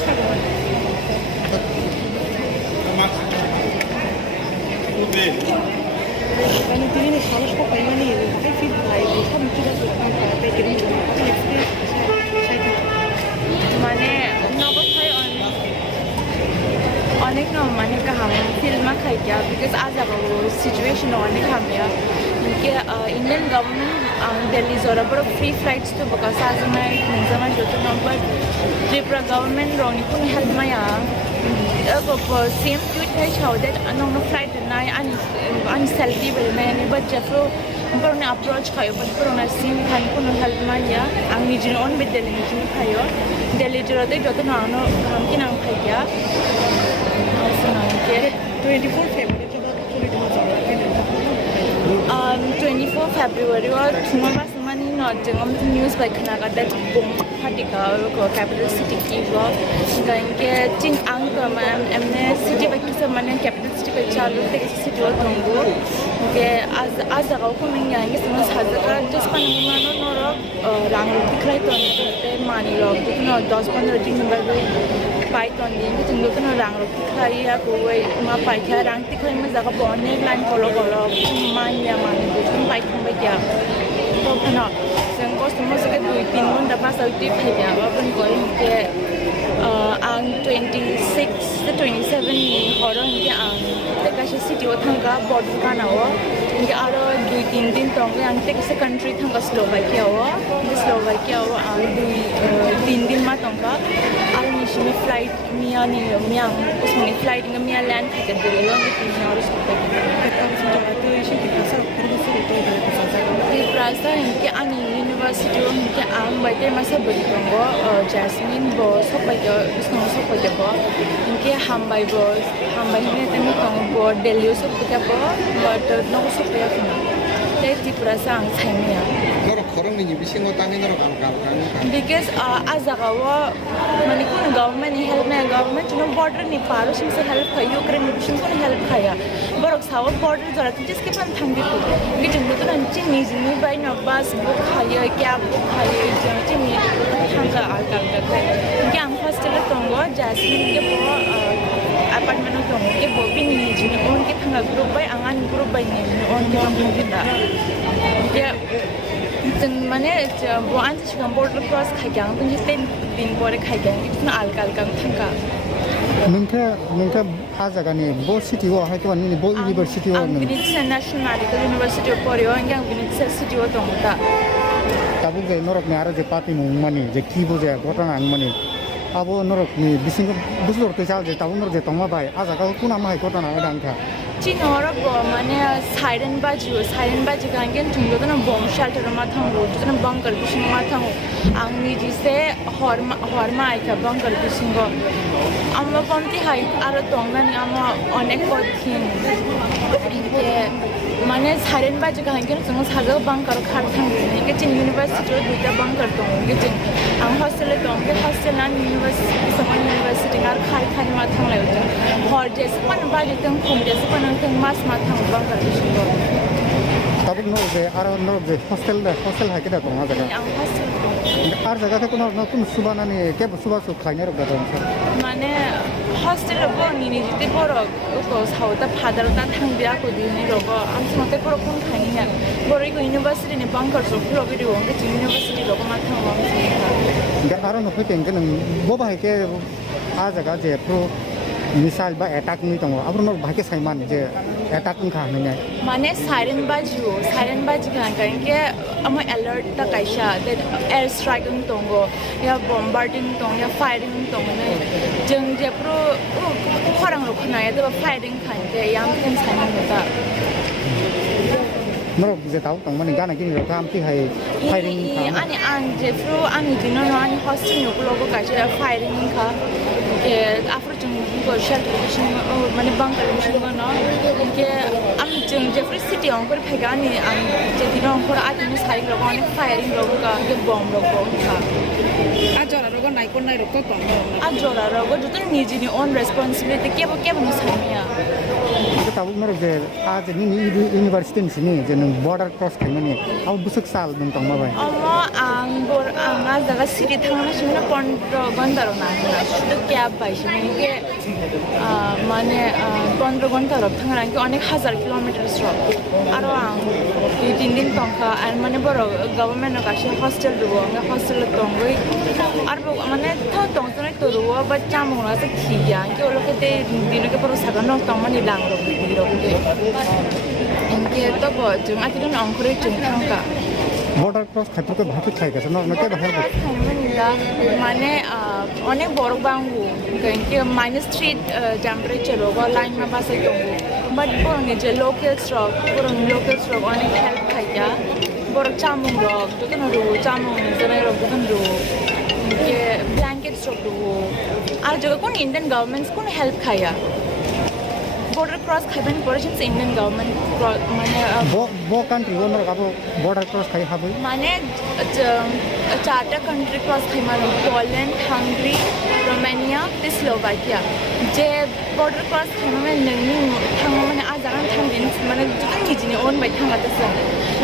চেষ্টা করবেন মানে তিনি সাহস পাই মানে ফিট ভাই সব কিছু মানে নগথায় অনেক মানে গাহাম ফিল্মা খাইকা বিকজ আজ আবাবো সিচুয়েশন অনেক হামিয়া ইনকে ইন্ডিয়ান গভর্নমেন্ট দিল্লি জরাবর ফ্রি ফ্লাইটস তো বকা সাজমাই নিজামান যত নম্বর ত্রিপুরা গভর্নমেন্ট রনি কোন হেল্প মায়া सेम ट्वीट है छाव दैट नोंग फ्लाइट नाय आनी सेल्फी बेलनाय आनी बट जेफ्रो परने अप्रोच खायो बट परना सिम खान कोनो हेल्प माया आं निजिन अन बे दिल्ली निजिन खायो दिल्ली जरदे जत नानो काम कि नाम खाइया सना के 24 फेब्रुअरी के बाद पूरी दिन जाओ 24 February और थुमा मनी नॉट जंगम न्यूज़ बाय खनागा दैट बोम फाटिका को कैपिटल सिटी की वो गंगे चिंग आंग का मैम एमने सिटी बाकी सब मने कैपिटल सिटी पे चालू थे किसी सिटी और तंगो के आज जगह को नहीं आएंगे समझ हाज़र जिस पर निमानो नोरो रंग दिखाई तो नहीं मानी लोग जितना 10-15 दिन बाद पाई तो नहीं कि तुम लोग तो रंग दिखाई या कोई माँ पाई क्या रंग दिखाई में जगह बॉन्ने लाइन फॉलो मानिया मानी तुम पाई तुम क्या तो अपना संग समझ के 2-3 घंटा पास आउटी फेंका अपन कोई के आंग 26 से 27 हॉरो इनके आंग ते कैसे सिटी वो थंगा बॉर्डर का ना हो इनके आरो 2-3 दिन तो आंग ते किसी कंट्री थंगा स्लोवाकिया हो आंग 2-3 दिन मा थंगा आरो निशिनी फ्लाइट मिया उसमें फ्लाइट इनका मिया लैंड करके दिले लोग इतनी और उसको तो इसे दिखासा प्रासा इनके आनी यूनिवर्सिटी इनके आंग बैठे मसा बड़ी बंगो जैस्मिन बो सब बैठे उसमें सब बैठे बो इनके हम बाई हमें तमिल बंगो बो दिल्ली सब बैठे बो बट नौ सब बैठे ना लेकिन प्रासा आंग छाइमिया नोरो खरं नि बिसिङाव तानि नोरो गाल because azagawa mani kun government help me government no border ni paro sim se help khayo ukraine ni sim kun help khaya borok sawa border jara jiske pan thangi ko ngi jinglo to nanchi ni jini bai na bus book khaya cab book khaya janchi ni thanga alkal ka ngi am hostel tongo jasmine ke bo apartment tongo ke bo bin ni jini on ke thanga group bai angan group bai ni on ke am bhagida ke जों माने बहान सिगां border cross खायगां बिनि 10 दिन बरे खायगां बिदिनो आलगा थांगा नोंथां आ जागानि ब सिटीआव हायथ' नि ब इउनिभार्सिटीआव आं बिनि नेशनल मेडिकल यूनिवर्सिटी परियो आं बिनि सिटीआव दं दा दाबो जे नरकनि आरो जे पार्टी मुंमानि जे की बुजे घटना आंमानि आबो नरकनि बिसिंग बुसलरते जाल जे दाबो नरक जे तंमा बाय आ जागाव कुना माय घटना आंखा चिनोरा माने साइरन बाजी गांगेन थुंगो तो बम शेल्टर मा थांगो तो बंकर बिसिंग मा थांगो आंनि जिसे हरमा आइका बंकर बिसिंगो आम्मा पमति हाइ आरो दंनानि आम्मा अनेक पथिन के माने साइरन बाजी गांगेन जों सागो बंकर खार थांगो के चिन यूनिवर्सिटी दुइटा बंकर दं के चिन आं हस्टेल दं के हस्टेल आन यूनिवर्सिटी आर खाइ मा थांलाय हर जेस पन बाजी दं खम जेस पन नों मास मा थांबा गारबिसिंगो ताबो नरजे आरो नरजे हस्टेल हायके दा दं आ जागा आं हस्टेल आर जागा ते कोन सुबानानि के सुबासु खायने रग दं माने हस्टेल बो नि जिते बरो को साउता फादर ता थांबिया को दिनि रग आं समते बरो कोन खायनिया बरो को यूनिवर्सिटी नि बंकर सो फ्रो बिदि वंगे यूनिवर्सिटी रग मा थांबा दा आरो न फैतें के नों बो बाहायके आ जागा जे प्रो मिसाइल बा अटैक नि दङ आब्रो न भाके साइमान जे अटैक खा नङा माने साइरन बाजी गांगे अम अलर्ट ता काइसा दैट एयर स्ट्राइकिंग दङो या बम्बार्डिंग दङ या फायरिंग दङ ने जों जे प्रो खरां रखनाय दा फायरिंग खानते याम केन साइमान दा नरक जे दाउ दङ माने गाना गिनि रखा आमति हाय फायरिंग आनि आं जे प्रो आनि दिनो आनि हस्टेल नो लोगो काइसा फायरिंग खा के आफ्टर जों को शेल्टर बिसिंग माने बंकर बिसिंग न के आम जों जेफ्री सिटी अंकर फैगानि आं जे दिनो अंकर आदिनि साइड रग अनेक फायरिंग रग का के बम रग का आजरा रग नाइकोन नाइ रग तो आजरा रग जत निजिनि ओन रेस्पोंसिबिलिटी केबो सामिया के ताबो नरक जे आज नि यूनिवर्सिटी नि जे नों बॉर्डर क्रॉस खायमानि आव बुसुक साल नों तंमा बाय अमा ang jaga city thangna shimna 15 ঘন্টার না শুধু ক্যাব পাইছি মানে 15 ঘন্টার থাঙ্গা কি অনেক হাজার কিলোমিটার স্ট্রক আর আং 2-3 দিন তংখা আর মানে বড় গভর্নমেন্টের কাছে হস্টেল দিব আমরা হস্টেলে তংগই আর মানে তো তংতনে তো রুয়া বাচ্চা মোরা তো খিয়া কি ওলোকেতে দিনকে পর সাগানো তংমানি লাংরো বিরো ইনকে তো বজুং আতিন অংখরে চুংখাঙ্কা বর্ডার ক্রস খাইতে ভাতে খাই গেছে না কে হেল্প মানে অনেক বড় বাঙ্গু কারণকি -3 টেম্পারেচার ওগো লাইন মা বাসে তঙ্গু বাট বরং যে লোকাল স্টক অনেক হেল্প খাইয়া বড় চামুং রক দুতন রু চামুং জরাই রক দুতন রু কে ব্ল্যাঙ্কেট স্টক রু আর যখন ইন্ডিয়ান গভর্নমেন্টস কোন হেল্প খাইয়া border cross খাইবেন পড়েছেন ইন্ডিয়ান গভর্নমেন্ট মানে বো কান্ট্রি ওনর গাবো বর্ডার ক্রস খাই হাবো মানে চারটা কান্ট্রি ক্রস খাইমানো পোল্যান্ড হাঙ্গেরি রোমানিয়া স্লোভাকিয়া যে border cross খাইমানে নংনি থাংমানে আজারান থাংদিন মানে যতন নিজিনি ওন বাই থাंगाতেছে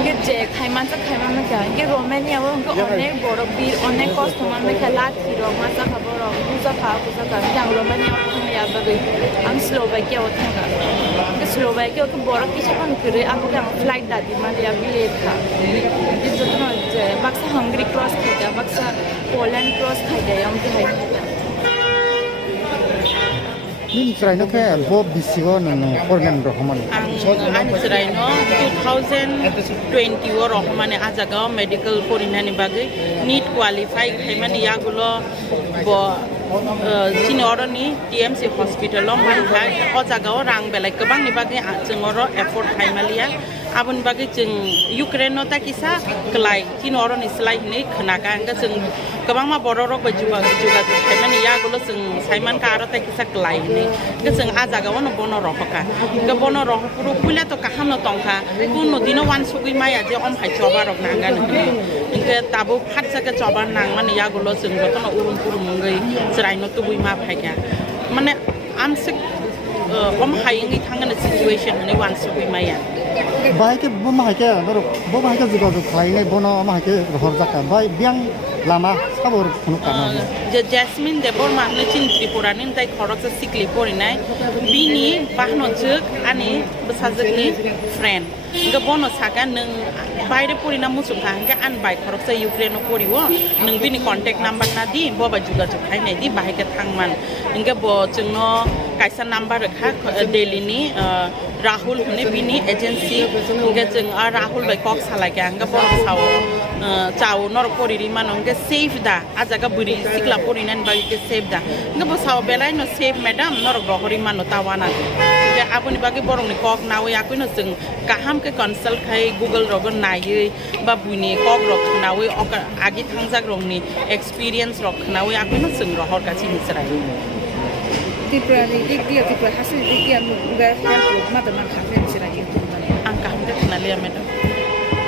গে যে খাইমানসা খাইমানে কা গে রোমানিয়া ও অনেক বড় বীর অনেক কষ্ট মানে খেলা থিরো মাসা খাবর বুজা কা জাং রোমানিয়া থাংয়া বাগে আম স্লোভাকিয়া ও থাঙ্গা স্লোভাকিয়া ও বড় কিছু কোন করে আগে ফ্লাইট দাদি মানে আবি লেখা যে যতন যে বাক্সা হাঙ্গেরি ক্রস খাইতা বাক্সা পোল্যান্ড ক্রস খাইতা আমতে হাই নিম স্রাইনো কে বো বিসিগো ননো ফরমেন রহমান ang seraino 2020 রহমানে আজাগাও মেডিকেল পরিনানি বাগে নিট কোয়ালিফাই খাইমানি ইয়াগুলো bo chini oroni TMC hospital man khai o jagao rang belai kebang ni bagi jengoro effort khaimalia abun bagi jeng Ukraine no ta kisa klai chini oroni slai ni khnaka anga jeng kebang ma boro rok bajuga khaimani ya gulo jeng saiman ka aro ta kisa klai ni ke jeng a jagao no bono rohoka ke bono roh puru pula to kaham no tongkha kun no dino wan sugui maya je om hai choba rok nanga ni inke tabu phat jaka choba nang mani ya gulo jeng jotono urun puru mungai seraino tu bui ma phaiga mane amsik om haingi thangana situation ni wan sugui maya bai ke bo ma ke noro bo ma ke jigo khlai nei bono ma ke hor jaka bai biang lama sabor phunu kana je Jasmine debor ma ne chin tripura nin tai khorok sa sikli pori nai bini bahno juk ani besajak ni friend ga bono saka nung বাইরে পরিনা মুসুম থাঙ্গে আন by খরকসা Ukraine পরিব নং বিনি contact number না দি ববা যোগাযোগ খাইনাই দি বাহিকে থাংমান ইনকে ব जोंनो কাইসা number রেখা দিল্লিনি রাহুল হনে বিনি agency ইনকে जों রাহুল বাই কক সালাগে আঙ্গা বড় সাও চাও নর পরিরি মানঙ্গে সেফ দা আজাগা বুরি সিকলা পরিনান বাগিকে সেফ দা ইনকে ব সাও বেলাই নো সেফ ম্যাডাম নর গহরি মানো তাওয়ানা ইনকে আপনি বাকি বরংনি কক নাওই আকুইনো जों কাহাম কে কনসাল্ট খাই গুগল রগন नायै बा बुइनि कक रखनावै आगि थांजाक रंनि एक्सपीरियंस रखनावै आखैनो जों रहर गासि मिसराय त्रिपुरानि दिगदिया त्रिपुरा हासिल दिगदिया मुगा हेल्प मादमान खाफेन सिराय आं काहमते खनालिया मेडम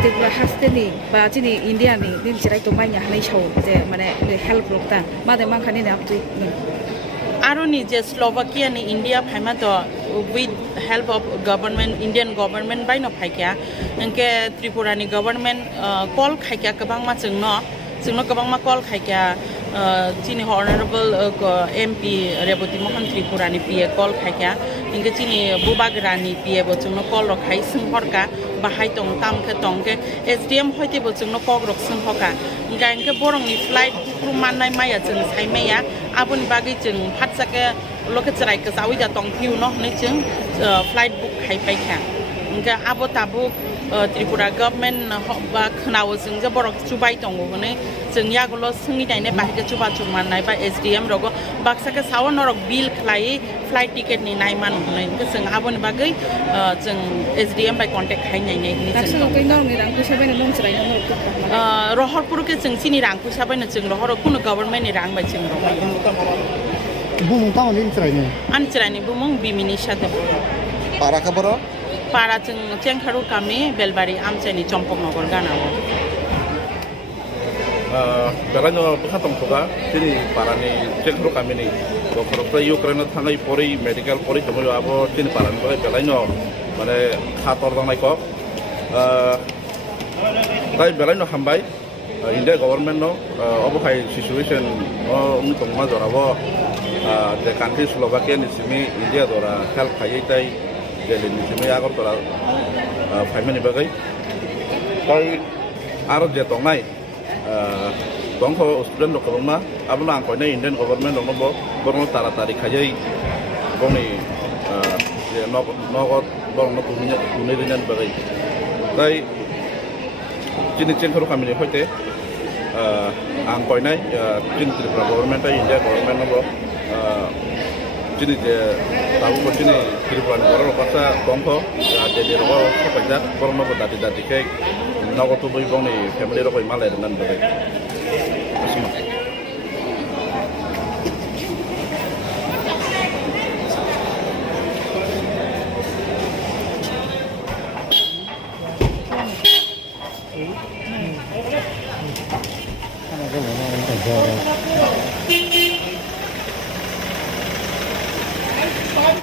त्रिपुरा हास्टेनि बा जिनि इन्डियानि दिन सिराय तो माइया हानाय साव जे माने हेल्प रखता मादमान खानि नापतु Aroni je Slovakia ni India phaima to with help of government Indian government by no phaikya engke Tripura ni government call khaikya kabang ma जोंनो गोबां मा कल खायका चिनि honorable MP रेबती मोहन त्रिपुरानि पिए कल खायका इंगे चिनि बुबाग्रानि पिए बो जोंनो कल रखाय सोंहरका बाहाय दं तामखे दंगे SDM होयते बो जोंनो कग रक सोंहरका इंगे बरंनि फ्लाइट क्रुमानाय माया जों सायमाया आबुनि बागै जों फाटसाके लोकेचरायके जावैदा दं पिउ न नै जों फ्लाइट बुक खायबायका इंगे आबो ताबु त्रिपुरा गभर्नमेंट बा खोनावो जों जे बरक चुबाय दङ हनै जों यागल' सोंनिदायने बाहायके चुबा चुमानाय बा SDM रगो बाक्साके सावन नरक बिल खलाय फ्लाइट टिकेट नि नायमान हनै जों आबोनि बागै जों SDM बाय कन्टेक्ट खायनायनै जों रहरपुरके जों सिनि रांखौ साबायनो जों रहर कुनु गभर्नमेंट नि रां बाय जों रहर बुमुं तावनि इनस्रायनो आनस्रायनि बुमुं बिमिनि सादे पारा खबर पारा जों चेंखारु कामि बेलबारि आमचाइनि चम्पकनगर गानाव बेलायनो बखा दंथ'गा दिनै पारानि चेंखारु कामिनि बखरफ्रा इउक्रेन थांनाय परि मेडिकेल परि दङो आबो दिनै पारानिफ्राय बेलायनो माने खातर दांनायखौ दाय बेलायनो हामबाय India government no obokai situation tong ma jora bo the country Slovakia ni simi India dora help khai tai je ni simi agor tora family bagai koi aro je tong nai bangko student lo kolma abla ang koi na Indian government no bo borno tara tari khai boni je no borno no tunya dinan bagai tai jini chen khoro kami ni hoite ang koi nai jini Tripura government ai India government no jini je tahu ko jini Tripura borno pasa bangko je ro ko panja borno ko dati ke no ko tu boi bong ni family ro ko malai nan bagai asma Ano ko mo